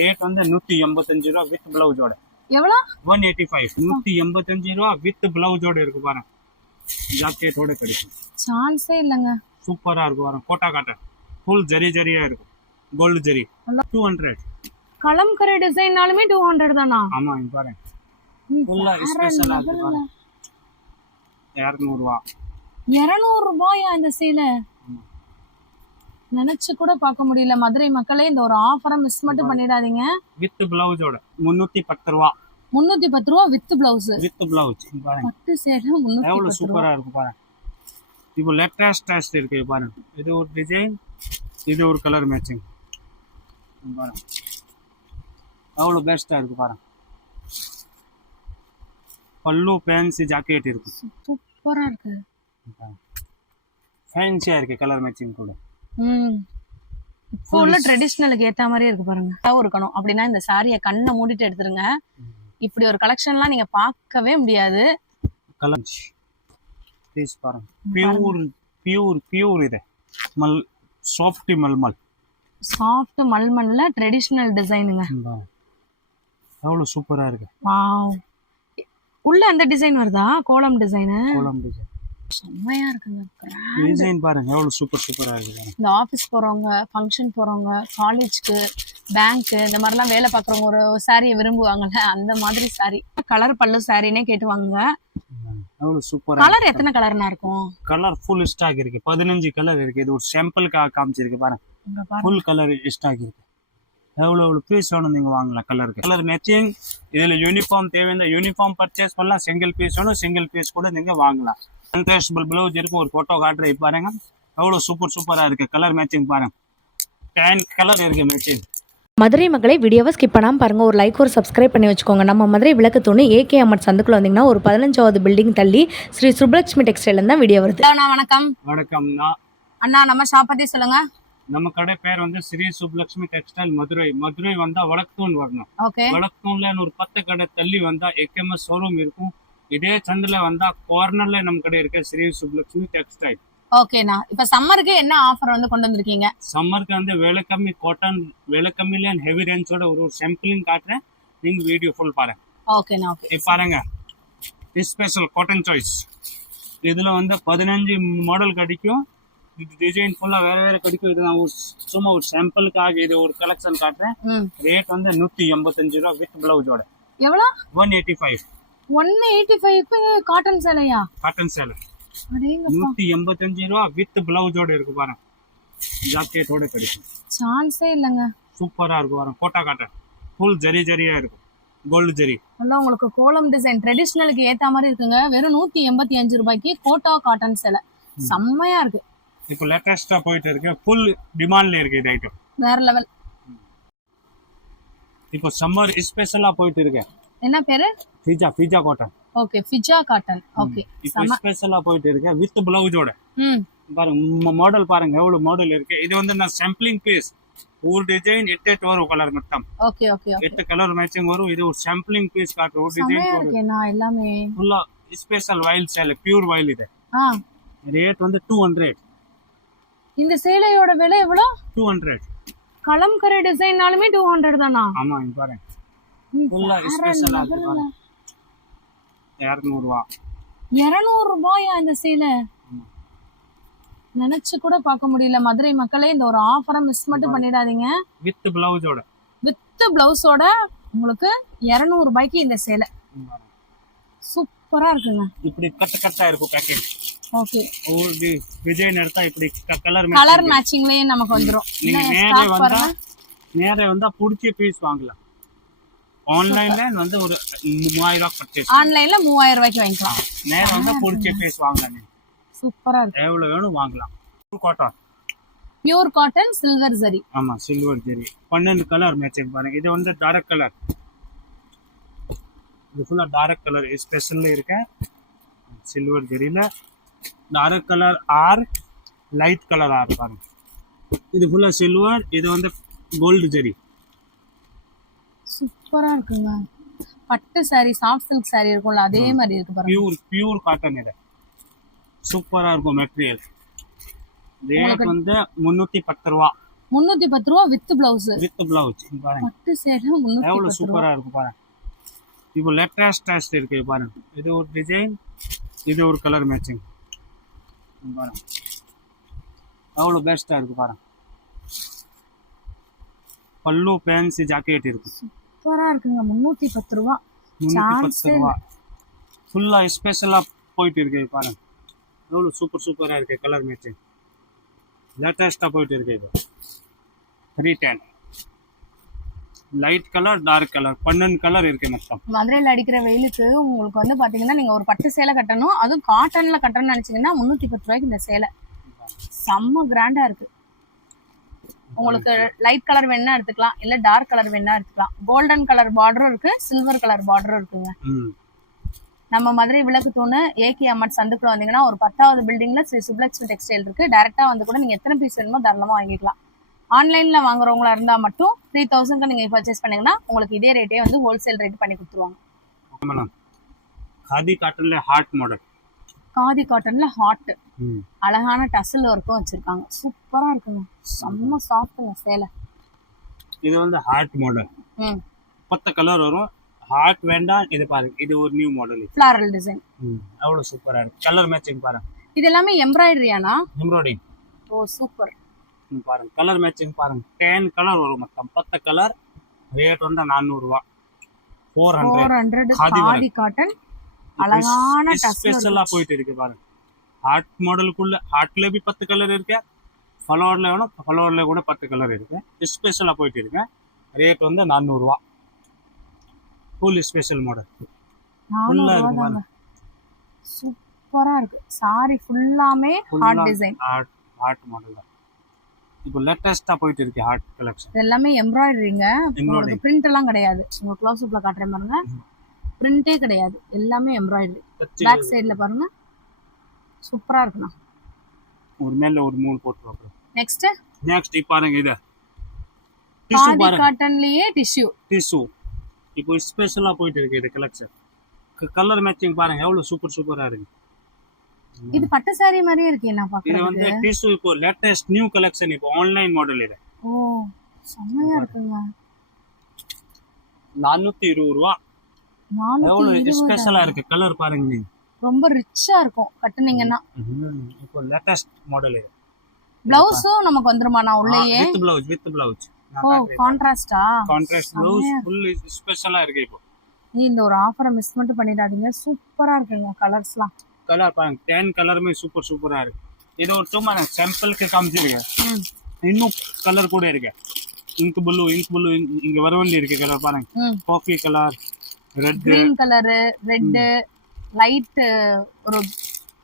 Rate வந்து 185 ரூபா with பிளவுஸோட. எவ்வளவு? 185. 185 ரூபா வித் பிளவுஸோட இருக்கு பாருங்க. ஜாக்கெட்டோட கிடைக்கும். சான்ஸே இல்லங்க. சூப்பரா இருக்கு பாருங்க. கோட்டா காட்டன் ஃபுல் ஜரியா இருக்கும். கோல்ட் ஜரி. 200. கலம்கரை டிசைன்னாலுமே 200 தானா? ஆமா இங்க பாருங்க. ஃபுல்லா ஸ்பெஷலா இருக்கு பாருங்க. 200 ரூபா. 200 ரூபாயா இந்த சேலை? நினைச்சு கூட பார்க்க முடியல. மதுரை மக்களே இந்த ஒரு ஆஃபரை மிஸ் மட்டும் பண்ணிடாதீங்க. வித் பிளவுஸோட 310 ரூபா. 310 ரூபா வித் பிளவுஸ். வித் பிளவுஸ் பாருங்க. பட்டு சேலை 310 ரூபா. எவ்வளவு சூப்பரா இருக்கு பாருங்க. இப்போ லேட்டஸ்ட் இருக்கு பாருங்க. இது ஒரு டிசைன், இது ஒரு கலர் மேட்சிங் பாருங்க. எவ்வளவு பெஸ்டா இருக்கு பாருங்க. பல்லு ஃபேன்சி ஜாக்கெட் இருக்கு. சூப்பரா இருக்கு. ஃபேன்சியா இருக்கு கலர் மேட்சிங் கூட. இப்போ உள்ள ட்ரெடிஷனலுக்கு ஏத்த மாதிரி இருக்கு பாருங்க. இருக்கணும் அப்படின்னா இந்த சாரியை கண்ணை மூடிட்டு எடுத்துருங்க. இப்படி ஒரு கலெக்ஷன்லாம் நீங்க பார்க்கவே முடியாது. கலர் பீஸ் பாருங்க. பியூர் இது சாஃப்ட் மல்மல். சாஃப்ட் மல்மல்ல ட்ரெடிஷனல் டிசைனுங்க. எவ்வளவு சூப்பரா இருக்கு. வாவ். உள்ள அந்த டிசைன் வருதா? கோலம் டிசைன். கோலம் டிசைன் செம்மையா இருக்குங்க. டிசைன் பாருங்க எவ்வளவு சூப்பரா இருக்கு. இந்த ஆபீஸ் போறவங்க, ஃபங்க்ஷன் போறவங்க, காலேஜ்க்கு, பேங்க் இந்த மாதிரிலாம் வேலை பார்க்குறவங்க ஒரு சாரியை விரும்புவாங்கல்ல, அந்த மாதிரி சாரி. கலர் பல்லு சாரினே கேட்டுவாங்க. எவ்வளவு சூப்பரா. கலர் எத்தனை கலர்னா இருக்கும்? கலர் ஃபுல் ஸ்டாக் இருக்கு. 15 கலர் இருக்கு. இது ஒரு சாம்பிள் காமிச்சிருக்கு பாருங்க. ஃபுல் கலர் ஸ்டாக் இருக்கு. எவ்வளவு பீஸ் வேணும் நீங்க வாங்கலாம். Colour matching. இதுல யூனிஃபார்ம் தேவையான யூனிஃபார்ம் பர்ச்சேஸ் பண்ணலாம். சிங்கிள் பீஸ் வேணும், சிங்கிள் பீஸ் கூட நீங்க வாங்கலாம். கான்ட்ராஸ்டபிள் பிளவுஸ் இருக்கு. ஒரு போட்டோ காட்டுறேன் பாருங்க. எவ்வளவு சூப்பரா இருக்கு. கலர் மேட்சிங் பாருங்க. 10 கலர் இருக்கு மேட்சிங். மதுரை மக்களை வீடியோவை ஸ்கிப் பண்ணாமல் பாருங்கள். ஒரு லைக், ஒரு சப்ஸ்கிரைப் பண்ணி வச்சுக்கோங்க. நம்ம மதுரை விளக்கு தூணி ஏகே அம்மட் சந்துக்குள்ள வந்தீங்கன்னா ஒரு 15வது பில்டிங் தள்ளி ஸ்ரீ சுப்லட்சுமி டெக்ஸ்டைல் தான் வீடியோ வருது. வணக்கம். வணக்கம்ண்ணா. அண்ணா நம்ம ஷாப் பத்தி சொல்லுங்க. நம்ம கடை பேர் வந்து ஸ்ரீ சுப்லட்சுமி டெக்ஸ்டைல் மதுரை வந்தா வழக்குத்தூண் வரணும். வழக்குத்தூண்ல ஒரு 10 கடை தள்ளி வந்தா எக்எம்எஸ் ஷோரூம் இருக்கும். இதே சந்தில வந்தா கார்னர்ல நம்ம கடை இருக்கு ஸ்ரீ சுப்லட்சுமி டெக்ஸ்டைல். ஓகேண்ணா. இப்ப சம்மருக்கு என்ன ஆஃபர் வந்து கொண்டு வந்திருக்கீங்க? சம்மருக்கு வந்து விலை கம்மி காட்டன், விலை கம்மில ஹெவி ரேஞ்சோட ஒரு சாம்பிளிங் காட்டுறேன். நீங்க வீடியோ ஃபுல் பாருங்க. ஓகேண்ணா. ஓகே பாருங்க. Special cotton choice. இதுல வந்து 15 மாடல் கிடைக்கும். டிசைன் ஃபுல்லா வேற கிடைக்கும். இது நான் சும்மா ஒரு சாம்பிளுக்காக இது ஒரு கலெக்ஷன் காட்டுறேன். ரேட் வந்து 185 ரூபா வித் பிளவுஸோட. எவ்வளவு? 185. 185 காட்டன் சேலையா? காட்டன் சேலை 185 ரூபா வித் பிளவுஸோட இருக்கு பாருங்க. ஜாக்கெட்டோட கிடைக்கும். சான்ஸே இல்லங்க. சூப்பரா இருக்கு பாருங்க. கோட்டா காட்டன் ஃபுல் ஜரியா இருக்கும். கோல்ட் ஜரி. நல்லா உங்களுக்கு கோலம் டிசைன் ட்ரெடிஷனலுக்கு ஏத்த மாதிரி இருக்குங்க. வெறும் 185 ரூபாய்க்கு கோட்டா காட்டன் சேலை செம்மையா இருக்கு. இப்போ லேட்டஸ்டா போயிட்டு இருக்கு. ஃபுல் டிமாண்ட்ல இருக்கு இது ஐட்டம். வேற லெவல். இப்போ சம்மர் ஸ்பெஷலா போயிட்டு இருக்கு. என்ன பேரு? ஃபிஜா காட்டன். ஓகே, ஃபிஜா காட்டன். ஓகே, இப்போ ஸ்பெஷலா போயிட்டு இருக்கு வித் பிளவுஸோட. பாருங்க மாடல் பாருங்க எவ்வளவு மாடல் இருக்கு. இது வந்து நான் சாம்பிளிங் பீஸ். ஒரு டிசைன் 8 வரும் கலர் மட்டும். Okay okay okay. 8 colour matching வரும். இது ஒரு சாம்பிளிங் பீஸ் காட்டுற ஒரு டிசைன் இருக்குனா எல்லாமே ஃபுல்லா ஸ்பெஷல் வைல் சேலை, பியூர் வைல் இது. ரேட் வந்து 200. இந்த சேலையோட விலை எவ்வளவு? 200. கலம்கரை டிசைன்னாலுமே 200 தானா? ஆமா இங்க பாருங்க. ஃபுல்லா ஸ்பெஷலா இருக்கு பாருங்க. 200 ரூபா. 200 ரூபாயா இந்த சேலை? நினைச்சு கூட பார்க்க முடியல. மதுரை மக்களே இந்த ஒரு ஆஃபரை மிஸ் மட்டும் பண்ணிடாதீங்க. வித் பிளவுஸோட. வித் பிளவுஸோட உங்களுக்கு 200 ரூபாய்க்கு இந்த சேலை சூப்பரா இருக்குங்க. இப்படி கட்டா இருக்கும் பேக்கேஜ். ஓகே. ஒரு டிசைன் எடுத்தா இப்படி கலர் மேட்சிங்லயே நமக்கு வந்துரும். நேரே வந்தா புடிச்ச பீஸ் வாங்கலாம். ஆன்லைன்ல வந்து ஒரு 3000 ரூபாய் பர்ச்சேஸ். ஆன்லைன்ல 3000 ரூபாய்க்கு வாங்கிக்கலாம். நேரே வந்தா புடிச்ச பீஸ் வாங்கலாம். சூப்பரா இருக்கு. எவ்வளவு வேணும் வாங்கலாம். Cotton. Pure cotton silver zari. ஆமா சில்வர் ஜரி. 12 கலர் மேட்சிங் பாருங்க. இது வந்து டார்க் கலர். இது ஃபுல்லா டார்க் கலர் ஸ்பெஷல்ல இருக்கு. சில்வர் ஜரியில dark colour or light colour or பாருங்க. இது ஃபுல்லா சில்வர். இது வந்து கோல்ட் ஜரி. சூப்பரா இருக்குங்க. பட்டு சாரி, சாஃப்ட் சில்க் சாரி இருக்கும்ல அதே மாதிரி இருக்கு பாருங்க. பியூர் காட்டன் இது. சூப்பரா இருக்கும் மெட்டீரியல். ரேட் வந்து 310 ரூபா. 310 ரூபா வித் பிளவுஸ். வித் பிளவுஸ் பாருங்க பட்டு சேலை 310 எவ்வளவு ரூபா. சூப்பரா இருக்கு பாருங்க. இப்போ லேட்டஸ்ட் இருக்கு பாருங்க. இது ஒரு டிசைன், இது ஒரு கலர் மேட்சிங் பாருங்க. எவ்வளவு பெஸ்டா இருக்கு பாருங்க. பல்லு ஃபேன்சி ஜாக்கெட் இருக்கு. சூப்பரா இருக்குங்க. 310 ரூபா. 310 ரூபா. ஃபுல்லா ஸ்பெஷலா போயிட்டு இருக்கு பாருங்க. எவ்வளவு சூப்பரா இருக்கு கலர் மேட்சிங். லேட்டஸ்டா போயிட்டு இருக்கு. இப்போ 310 light colour dark colour 12 colour இருக்கு மொத்தம். மதுரையில அடிக்கிற வெயிலுக்கு உங்களுக்கு வந்து பாத்தீங்கன்னா நீங்க ஒரு பட்டு சேலை கட்டணும், அதுவும் காட்டன்ல கட்டணும்னு நினைச்சீங்கன்னா 310 ரூபாய்க்கு இந்த சேலை செம்ம கிராண்டா இருக்கு. உங்களுக்கு லைட் கலர் வேணா எடுத்துக்கலாம், இல்ல டார்க் கலர் வேணா எடுத்துக்கலாம். கோல்டன் கலர் பார்டரும் இருக்கு, சில்வர் கலர் பார்டரும் இருக்குங்க. நம்ம மதுரை விளக்கு தூணு ஏகே அம்மட் சந்துக்குள்ள வந்தீங்கன்னா ஒரு 10வது பில்டிங்ல ஸ்ரீ சுப்லக்ஷ்மி டெக்ஸ்டைல் இருக்கு. டைரக்டா வந்து கூட நீங்க எத்தனை பீஸ் வேணுமோ தாராளமா வாங்கிக்கலாம். ஆன்லைன்ல வாங்குறவங்களா இருந்தா மட்டும் 3000 நீங்க பர்ச்சேஸ் பண்ணீங்கன்னா உங்களுக்கு இதே ரேட்டே வந்து ஹோல்சேல் ரேட் பண்ணி கொடுத்துருவாங்க. காதி காட்டன்ல ஹார்ட் மாடல். காதி காட்டன்ல ஹாட் அழகான டசல் ஒர்க்கும் வச்சிருக்காங்க. சூப்பரா இருக்குங்க. செம்ம சாஃப்ட்ங்க சேலை. இது வந்து ஹார்ட் மாடல். 10 கலர் வரும். ஹார்ட் வேண்டாம் இது பாருங்க. இது ஒரு நியூ மாடல். Floral design. அவ்வளவு சூப்பரா இருக்கு. கலர் மேட்சிங் பாருங்க. இது எல்லாமே எம்ப்ராய்டரியானா? எம்ப்ராய்டரி. ஓ சூப்பர். பாருங்க கலர் மேட்சிங் பாருங்க. 10 கலர் வரும் மொத்தம். 10 கலர். ரேட் வந்து 400 ரூபாய். 400 காதி காட்டன் அழகான டசல் ஸ்பெஷலா போயிட்டு இருக்கு பாருங்க. ஹார்ட் மாடலுக்குள்ள ஹார்ட்ல भी 10 கலர் இருக்கு. ஃப்ளவர்ல வேணும் ஃப்ளவர்ல கூட 10 கலர் இருக்கு. ஸ்பெஷலா போயிட்டு இருக்கு. ரேட் வந்து 400 ரூபாய். Full special model. ஃபுல்லா இருக்கு பாருங்க. சூப்பரா இருக்கு. சாரி ஃபுல்லாமே ஹார்ட் டிசைன். ஹார்ட் மாடல் தான். இப்போ லேட்டஸ்டா போயிட்டு இருக்கு ஹார்ட் கலெக்ஷன். இது எல்லாமே எம்ப்ராய்டரிங்க. உங்களுக்கு பிரிண்ட் எல்லாம் கிடையாது. உங்க க்ளோஸ் அப்ல காட்டுறேன் பாருங்க. பிரிண்டே கிடையாது. எல்லாமே எம்ப்ராய்டரி. பேக் சைடுல பாருங்க. சூப்பரா இருக்குண்ணா. ஒரு மேல ஒரு 3 போட்டு நெக்ஸ்ட் பாருங்க. இது காதி காட்டன்லயே டிஷ்யூ. இப்போ ஸ்பெஷலா போயிட்டு இருக்கு இது கலெக்ஷன். கலர் மேட்சிங் பாருங்க எவ்வளவு சூப்பரா இருக்கு. இது பட்டு சாரி மாதிரியே இருக்கு. நான் பாக்குறேன். இது வந்து டிஷ்யூ இப்போ லேட்டஸ்ட் நியூ கலெக்ஷன். இப்போ ஆன்லைன் மாடல் இது. ஓ செமையா இருக்குங்க. 420 ரூபாய். எவ்வளவு ஸ்பெஷலா இருக்கு. கலர் பாருங்க. நீங்க ரொம்ப ரிச்சா இருக்கும் கட்டுனீங்கன்னா. இப்போ லேட்டஸ்ட் மாடல் இது. ப்ளவுஸும் நமக்கு வந்துருமா? நான் உள்ளேயே வித் பிளவுஸ். ஓ கான்ட்ராஸ்ட் ப்ளவுஸ் ஃபுல் ஸ்பெஷலா இருக்கு. இப்போ இந்த ஒரு ஆஃபரை மிஸ் மட்டும் பண்ணிடாதீங்க. சூப்பரா இருக்குங்க கலர்ஸ்லாம். கலர் பாருங்க. 10 கலருமே சூப்பரா இருக்கு. இது ஒரு சும்மா சாம்பிளுக்கு காமிச்சிருக்கேன். இன்னும் கலர் கூட இருக்கு. இங்க் ப்ளூ இங்க வர வேண்டிய இருக்கு கலர் பாருங்க. Coffee colour, red, green colour, red, light ஒரு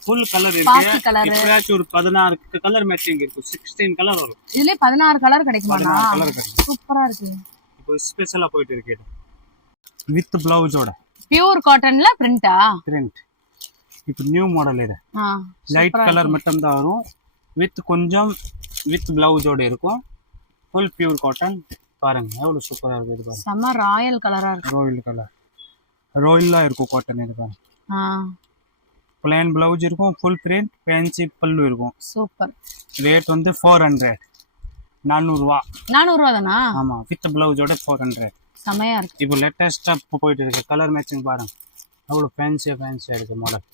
ஃபுல் கலர் இருக்கு. கலர் இப்போயாச்சும் ஒரு 16 கலர் மேட்சிங் இருக்கு. 16 கலர் வரும். இதுல 16 கலர் கிடைக்குமா? கலர் கிடைக்கும். சூப்பரா இருக்கு. இப்போ ஸ்பெஷலா போயிட்டு இருக்கு. வித் பிளவுஸோட பியூர் காட்டன்ல பிரிண்ட். இப்போ நியூ மாடல் இது. லைட் கலர் மட்டும் தான் வரும். வித் பிளவுஸோட இருக்கும். ஃபுல் பியூர் காட்டன் பாருங்க எவ்வளவு சூப்பரா இருக்கு. இது பாருங்க செம ராயல் கலரா இருக்கு. ராயலா இருக்கும் காட்டன். இது பாருங்க. பிளைன் பிளவுஸ் இருக்கும். ஃபுல் பிரிண்ட் ஃபேன்சி பல்லு இருக்கும். சூப்பர். ரேட் வந்து 400 ரூபாய். 400 ரூபாய் தானா? ஆமா வித் பிளவுஸோட 400. செமையா இருக்கு. இப்போ லேட்டஸ்டா போயிட்டு இருக்கு. கலர் மேட்சிங் பாருங்க எவ்வளவு ஃபேன்சியா இருக்கு மாடல்.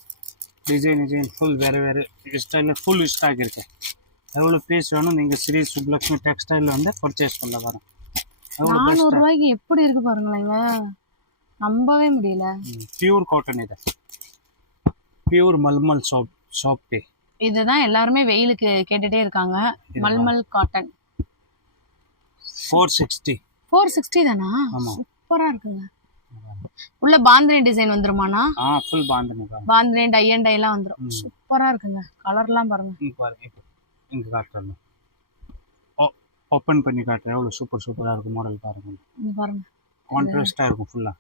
டிசைன் ஃபுல் வேற ஸ்டைல்ல ஃபுல் ஸ்டாக் இருக்கு. எவ்வளவு பீஸ் வேணும் நீங்க ஸ்ரீ சுப்லக்ஷ்மி டெக்ஸ்டைல்ல வந்து பர்ச்சேஸ் பண்ணலாம் பாருங்க. 400 ரூபாய்க்கு எப்படி இருக்கு பாருங்களேங்க. நம்பவே முடியல. Pure cotton. இது பியூர் மல்மல் சோப். இதுதான் எல்லாருமே வெயிலுக்கு கேட்டுட்டே இருக்காங்க. மல்மல் காட்டன் 460 தானா? சூப்பரா இருக்குங்க. உள்ள பாந்தினி டிசைன் வந்துருமானா? Full bandhani tie and dye எல்லாம் வந்துரும். சூப்பரா இருக்குங்க. கலர்லாம் பாருங்க. இங்க காட்டுறேன். ஓபன் பண்ணி காட்டுறேன். எவ்வளவு சூப்பரா இருக்கு மாடல் பாருங்க. இங்க பாருங்க. கான்ட்ராஸ்டா இருக்கும் ஃபுல்லா.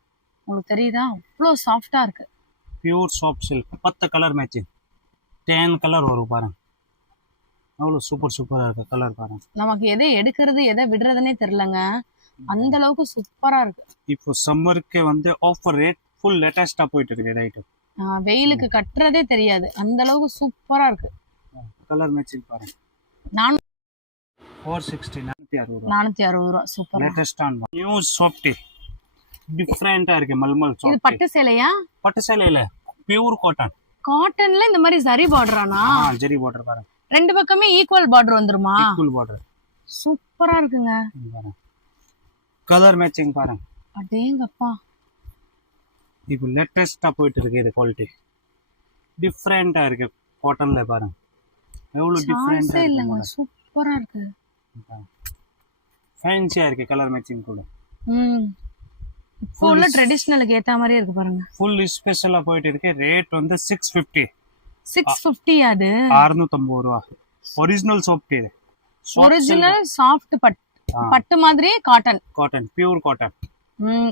உங்களுக்கு தெரியுதா? அவ்வளவு சாஃப்ட்டா இருக்கு. Pure soft silk. 10 colour matching. 10 colour வரும் பாருங்க. அவ்வளவு சூப்பரா இருக்கு. கலர் பாருங்க. நமக்கு எதை எடுக்கிறது எதை விடுறதுன்னே தெரியலங்க. அந்த அளவுக்கு சூப்பரா இருக்கு. இப்போ சம்மருக்கு வந்து ஆஃபர் ரேட் ஃபுல் லேட்டஸ்டா போயிட்டு இருக்கு. ரைட். வெயிலுக்கு கட்டுறதே தெரியாது. அந்த அளவுக்கு சூப்பரா இருக்கு. கலர் மேட்சிங் பாருங்க. 460 460 460 super. Latest and new softy டிஃபரெண்டா இருக்கு மல்மல் இது சாஃப்டி. பட்டு சேலையா? பட்டு சேலை இல்ல, பியூர் காட்டன். காட்டன்ல இந்த மாதிரி சரி பார்டரானா? ஜெரி பார்டர் பாருங்க, ரெண்டு பக்கமே ஈக்குவல் பார்டர் வந்துருமா? Equal border. சூப்பரா இருக்குங்க. பாருங்க கலர் மேட்சிங் பாருங்க. அடேங்கப்பா, இப்போ லேட்டஸ்டா போயிட்டு இருக்கு இது குவாலிட்டி. டிஃபரெண்டா இருக்கு காட்டன்ல பாருங்க, எவ்வளவு டிஃபரெண்டா சான்ஸே இல்லங்க, இருக்கு. சூப்பரா இருக்கு. ஃபேன்சியா இருக்கு கலர் மேட்சிங் கூட. இப்போ உள்ள ட்ரெடிஷனலுக்கு ஏத்த மாதிரி இருக்கு பாருங்க. ஃபுல் ஸ்பெஷலா போயிட்டு இருக்கு. ரேட் வந்து 650. 650 அது 650 ரூபா. ஒரிஜினல் சாஃப்ட் இது. ஒரிஜினல் சாஃப்ட் பட்டு மாதிரி காட்டன். Cotton, pure cotton.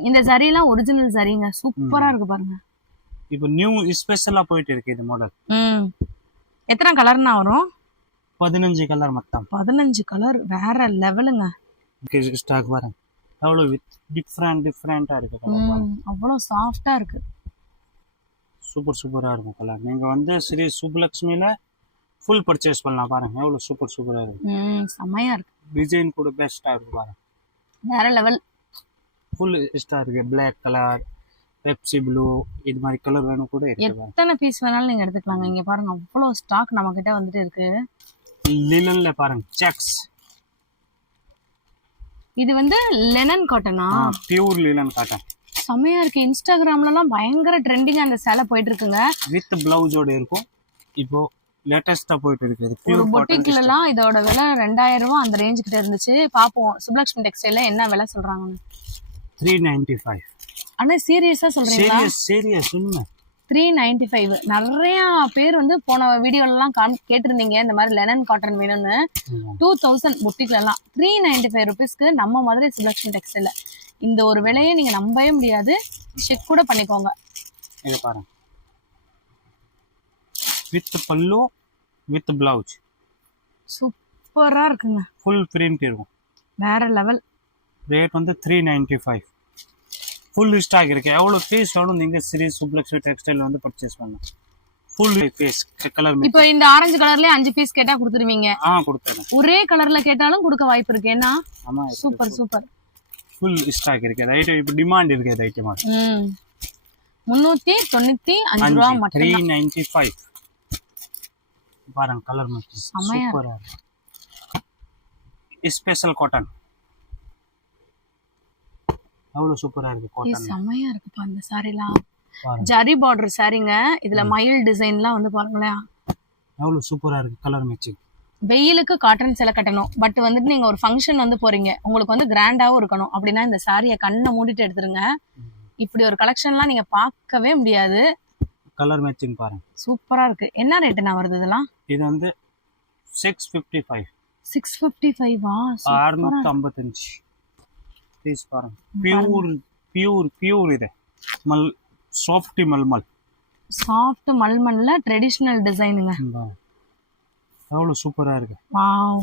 இந்த ஜரிலாம் ஒரிஜினல் ஜரிங்க, சூப்பரா இருக்கு பாருங்க. இப்போ நியூ ஸ்பெஷலா போயிட்டு இருக்கு இது மாடல். எத்தனை கலர்னா வரும்? 15 கலர் மொத்தம். 15 கலர், வேற லெவலுங்க. ஸ்டாக் பாருங்க, அவ்வளவு டிஃபரெண்டா இருக்கு கலர். அவ்வளவு சாஃப்டா இருக்கு, சூப்பரா இருக்கும் கலர். நீங்க வந்து ஸ்ரீ சுப்புலட்சுமியில ஃபுல் பர்ச்சேஸ் பண்ணலாம் பாருங்க, எவ்வளவு சூப்பரா இருக்கு. செமையா இருக்கு. டிசைன் கூட பெஸ்டா இருக்கு பாருங்க, வேற லெவல். ஃபுல் இஷ்டா இருக்கு. பிளாக் கலர், பெப்சி ப்ளூ, இது மாதிரி கலர் வேணும் கூட இருக்கு. எத்தனை பீஸ் வேணாலும் நீங்க எடுத்துக்கலாங்க. இங்க பாருங்க அவ்வளவு ஸ்டாக் நம்ம கிட்ட வந்துட்டு இருக்கு. லினன்ல பாருங்க செக்ஸ். இது வந்து லெனன் காட்டனா? Pure linen cotton. செமையா இருக்கு. இன்ஸ்டாகிராம்ல எல்லாம் பயங்கர ட்ரெண்டிங்கா அந்த சேலை போயிட்டு இருக்குங்க. வித் பிளவுஸோட இருக்கும். இப்போ லேட்டஸ்டா போயிட்டு இருக்கு. ஒரு பொட்டிக்ல எல்லாம் இதோட விலை 2000 ரூபாய் அந்த ரேஞ்ச் கிட்ட இருந்துச்சு. பாப்போம் சுப்புலட்சுமி டெக்ஸ்டைல்ல என்ன விலை சொல்றாங்கன்னு. 395. ஆனா சீரியஸா சொல்றீங்களா? சீரியஸ் உண்மை. 395. நிறைய பேர் வந்து போன வீடியோல எல்லாம் கேட்டிருந்தீங்க இந்த மாதிரி லெனன் காட்டன் வேணும்னு. 2000 பொட்டிக்ல எல்லாம் 395 ருபீஸ்க்கு நம்ம மதுரை சுப்புலட்சுமி டெக்ஸ்டைல்ல இந்த ஒரு விலையை நீங்க நம்பவே முடியாது. செக் கூட பண்ணிக்கோங்க. இது பாருங்க, வித் பல்லு வித் பிளவுஸ், சூப்பரா இருக்குங்க. ஃபுல் பிரிண்ட் இருக்கும், வேற லெவல். ரேட் வந்து 395. ஃபுல் ஸ்டாக் இருக்கு. எவ்வளவு பீஸ் வேணும் நீங்க ஸ்ரீ சுப்புலட்சுமி டெக்ஸ்டைல் வந்து பர்ச்சேஸ் பண்ணலாம். Full piece colour. இப்போ இந்த ஆரஞ்சு கலர்லயே 5 பீஸ் கேட்டா கொடுத்துருவீங்க? கொடுத்துறேன். ஒரே கலர்ல கேட்டாலும் கொடுக்க வாய்ப்பு இருக்கு. ஏன்னா ஆமா, சூப்பர் சூப்பர். ஃபுல் ஸ்டாக் இருக்கு. அது ஐட்டம் இப்போ டிமாண்ட் இருக்கு. அது ஐட்டம் 395 ரூபா மட்டும். 395 பாருங்க கலர் மட்டும் சூப்பரா இருக்கு. ஸ்பெஷல் காட்டன் அவ்வளவு சூப்பரா இருக்கு. காட்டன் செமையா இருக்குப்பா இந்த சாரிலாம். ஜரி பார்டர் சாரிங்க. இதுல மயில் டிசைன்லாம் வந்து பாருங்களேன், அவ்வளவு சூப்பரா இருக்கு. Colour matching. வெயிலுக்கு காட்டன் சேலை கட்டணும், பட் வந்துட்டு நீங்க ஒரு ஃபங்க்ஷன் வந்து போறீங்க, உங்களுக்கு வந்து கிராண்டாவும் இருக்கணும் அப்படின்னா இந்த சாரியை கண்ணை மூடிட்டு எடுத்துருங்க. இப்படி ஒரு கலெக்ஷன்லாம் நீங்க பார்க்கவே முடியாது. கலர் மேட்சிங் பாருங்க, சூப்பரா இருக்கு. என்ன ரேட்டுனா வருது இதெல்லாம்? இது வந்து 655. 655 655 பீஸ் பாருங்க. பியூர் இது சாஃப்ட் மல்மல். சாஃப்ட் மல்மல்ல ட்ரெடிஷனல் டிசைனுங்க. அவ்வளவு சூப்பரா இருக்கு. வாவ்.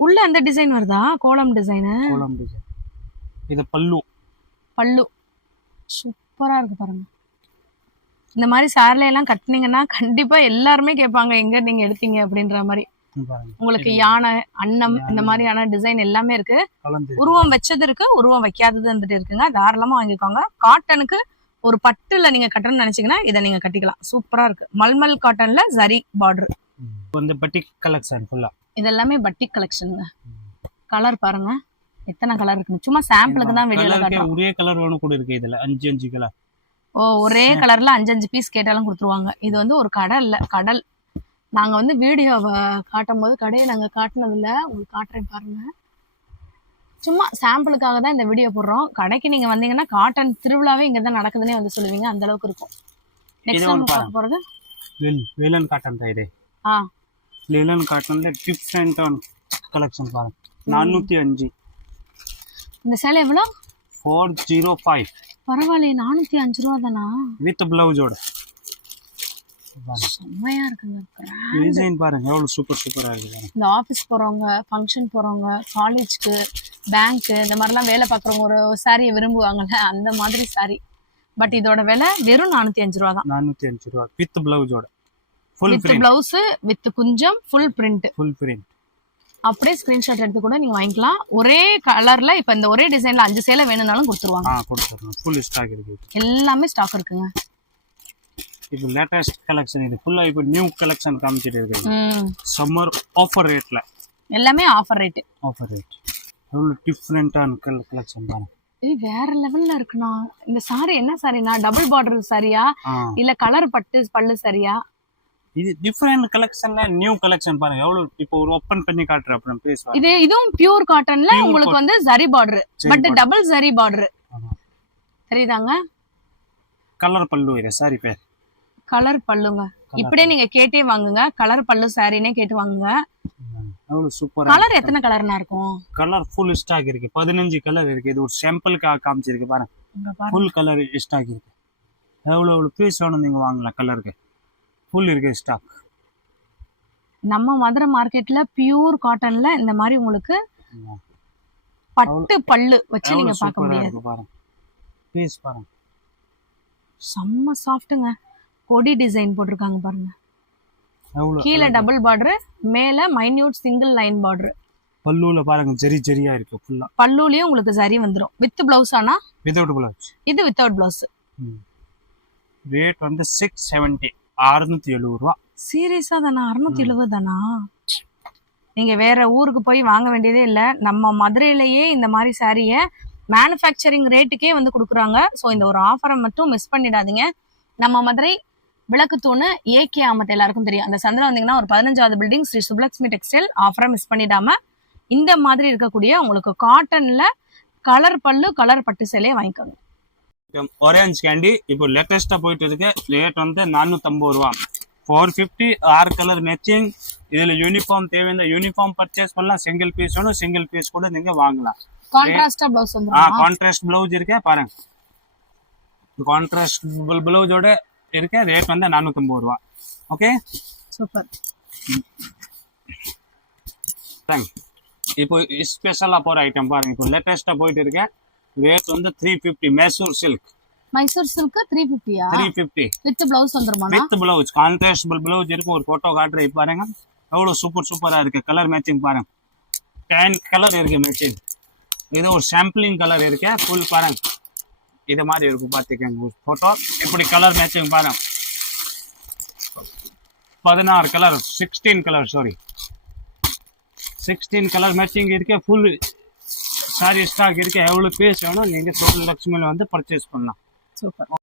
உள்ள அந்த டிசைன் வருதா? கோலம் டிசைன். கோலம் டிசைன். இது பல்லு சூப்பரா இருக்கு பாருங்க. இந்த மாதிரி சாரில எல்லாம் கட்டினீங்கன்னா கண்டிப்பா எல்லாருமே கேட்பாங்க எங்க நீங்க எடுத்தீங்க அப்படின்ற மாதிரி. உங்களுக்கு யானை, அன்னம், இந்த மாதிரியான டிசைன் எல்லாமே இருக்கு. உருவம் வச்சது இருக்கு, உருவம் வைக்காதது வந்துட்டு இருக்குங்க. தாராளமா வாங்கிக்கோங்க. காட்டனுக்கு ஒரு பட்டுல நீங்க கட்டணும்னு நினைச்சீங்கன்னா இதை நீங்க கட்டிக்கலாம். சூப்பரா இருக்கு. மல்மல் காட்டன்ல ஜரி பார்டர். இந்த பட்டிக் கலெக்ஷன் ஃபுல்லா இதெல்லாமே பட்டிக் கலெக்ஷனுங்க. கலர் பாருங்க எத்தனை கலர் இருக்குன்னு சும்மா சாம்பிளுக்கு தான் வீடியோல காட்டுறோம். ஒரே கலர் வேணும் கூட இருக்கு. இதுல 5 கலர். ஒரே கலர்ல 5 பீஸ் கேட்டாலும் கொடுத்துருவாங்க. இது வந்து ஒரு கடல். நாங்க வந்து வீடியோவை காட்டும் போது கடையை நாங்க காட்டினது இல்ல, உங்களுக்கு காட்டுறேன் பாருங்க. சும்மா சாம்பிளுக்காக தான் இந்த வீடியோ போடுறோம். கடைக்கு நீங்க வந்தீங்கன்னா காட்டன் திருவிழாவே இங்க தான் நடக்குதுன்னே வந்து சொல்லுவீங்க, அந்த அளவுக்கு இருக்கும். நெக்ஸ்ட் நம்ம பார்க்க போறது லினன் காட்டன் தான். இது லினன் காட்டன்ல டிஃபரெண்ட் கலெக்ஷன் பாருங்க. 405. இந்த சேலை எவ்வளவு? 405. பரவாயில்லையே, 405 ரூபா தானா? வித் பிளவுஸோட. செம்மையா இருக்குங்க. டிசைன் பாருங்க எவ்வளவு சூப்பரா இருக்கு. இந்த ஆபீஸ் போறவங்க, ஃபங்க்ஷன் போறவங்க, காலேஜ்க்கு, பேங்க் இந்த மாதிரிலாம் வேலை பார்க்குறவங்க ஒரு சாரியை விரும்புவாங்கல்ல, அந்த மாதிரி சாரி. பட் இதோட விலை வெறும் 405 ரூபா தான். 405 ரூபா வித் பிளவுஸோட. வித் பிளவுஸ் வித் குஞ்சம், ஃபுல் பிரிண்ட். அப்படியே ஸ்கிரீன்ஷாட் எடுத்து கூட நீங்க வாங்கிக்கலாம். ஒரே கலர்ல இப்ப இந்த ஒரே டிசைன்ல 5 சேலை வேணும்னாலும் கொடுத்துருவாங்க. கொடுத்துருவோம். ஃபுல் ஸ்டாக் இருக்கு. எல்லாமே ஸ்டாக் இருக்குங்க. இப்போ லேட்டஸ்ட் கலெக்ஷன் இது ஃபுல்லா இப்போ நியூ கலெக்ஷன் காமிச்சிட்டு இருக்கு. சம்மர் ஆஃபர் ரேட்ல எல்லாமே ஆஃபர் ரேட். ஆஃபர் ரேட் எவ்வளவு டிஃபரெண்டான கலெக்ஷன் பாருங்க. இது வேற லெவல்ல இருக்குண்ணா. இந்த சாரி என்ன சாரினா டபுள் பார்டர் சாரியா இல்ல கலர் பட்டு பல்லு சாரியா? இது டிஃபரெண்ட் கலெக்ஷன்ல நியூ கலெக்ஷன் பாருங்க. எவ்வளவு இப்போ ஒரு ஓபன் பண்ணி காட்டுறேன் அப்புறம் பேசுவாங்க. இதுவும் பியூர் காட்டன்ல உங்களுக்கு வந்து zari border but double zari border. தெரியுதாங்க? கலர் பல்லு இது சாரி பேர். கலர் பல்லுங்க. இப்படியே நீங்க கேட்டே வாங்குங்க. கலர் பல்லு சாரினே கேட்டு வாங்குங்க. எவ்வளவு சூப்பரா. கலர் எத்தனை கலர்னா இருக்கும்? கலர் ஃபுல் ஸ்டாக் இருக்கு. 15 கலர் இருக்கு. இது ஒரு சாம்பிளுக்கு காமிச்சிருக்கு பாருங்க. ஃபுல் கலர் ஸ்டாக் இருக்கு. எவ்வளவு பீஸ் வேணும் நீங்க வாங்கலாம். கலருக்கு ஃபுல் இருக்கு ஸ்டாக். நம்ம மதுரை மார்க்கெட்ல பியூர் காட்டன்ல இந்த மாதிரி உங்களுக்கு பட்டு பல்லு வச்சு நீங்க பார்க்க முடியாது. பாருங்க பீஸ் பாருங்க. செம்ம சாஃப்ட்டுங்க. கொடி டிசைன் போட்டிருக்காங்க பாருங்க. கீழே டபுள் பார்டர், மேல மைன்யூட் சிங்கிள் லைன் பார்டர். பல்லுல பாருங்க ஜரி ஜரியா இருக்கு ஃபுல்லா. பல்லுலயும் உங்களுக்கு ஜரி வந்துரும். வித் பிளவுஸ் ஆனா வித்அவுட் பிளவுஸ். இது வித்அவுட் பிளவுஸ். ரேட் வந்து 670 670 ரூபாய். சீரியஸா தானா? 670 தானா? நீங்க வேற ஊருக்கு போய் வாங்க வேண்டியதே இல்ல. நம்ம மதுரையிலேயே இந்த மாதிரி சாரிய மேனுஃபேக்சரிங் ரேட்டுக்கே வந்து கொடுக்குறாங்க. ஸோ இந்த ஒரு ஆஃபரை மட்டும் மிஸ் பண்ணிடாதீங்க. நம்ம மதுரை விளக்கு தூணு ஏகே ஆமத் எல்லாருக்கும் தெரியும். அந்த சந்திரம் வந்தீங்கன்னா ஒரு 15வது பில்டிங் ஸ்ரீ சுப்லக்ஷ்மி டெக்ஸ்டைல். ஆஃபரை மிஸ் பண்ணிடாம இந்த மாதிரி இருக்கக்கூடிய உங்களுக்கு காட்டன்ல கலர் பல்லு கலர் பட்டு சேலையை வாங்கிக்கோங்க. ஆரஞ்ச் கேண்டி இப்போ லேட்டஸ்டா போயிட்டு இருக்கு. ரேட் வந்து 450 ரூபா. 450 6 கலர் மேட்சிங். இதுல யூனிஃபார்ம் தேவையான யூனிஃபார்ம் பர்ச்சேஸ் பண்ணலாம். சிங்கிள் பீஸ் வேணும் சிங்கிள் பீஸ் கூட நீங்க வாங்கலாம். கான்ட்ராஸ்டா பிளவுஸ் வந்துரும். கான்ட்ராஸ்ட் பிளவுஸ் இருக்கு பாருங்க. கான்ட்ராஸ்ட் பிளவுஸோட இருக்கு. ரேட் வந்து 450 ரூபா. Okay super. இப்போ ஸ்பெஷலா போற ஐட்டம் பாருங்க. இப்போ லேட்டஸ்டா போயிட்டு இருக்கு. ரேட் வந்து 350 மைசூர் சில்க். மைசூர் சில்க் 350யா? 350 வித் பிளவுஸ் வந்துருமா? With blouse. கான்ட்ராஸ்ட் பிளவுஸ் இருக்கு. ஒரு போட்டோ காட்டுறேன் பாருங்க. எவ்வளவு சூப்பரா இருக்கு. கலர் மேட்சிங் பாருங்க. 10 கலர் இருக்கு மேட்சிங். இது ஒரு சாம்பிளிங் கலர் இருக்கு. ஃபுல் பாருங்க இது மாதிரி இருக்கும். பாத்துக்கங்க போட்டோ இப்படி கலர் மேட்சிங் பாருங்க. 16 colour 16 colour sorry 16 colour matching இருக்கு. ஃபுல் சாரி ஸ்டாக் இருக்கு. எவ்வளவு பீஸ் வேணும் நீங்க சுப்லக்ஷ்மில வந்து பர்ச்சேஸ் பண்ணலாம். சூப்பர்.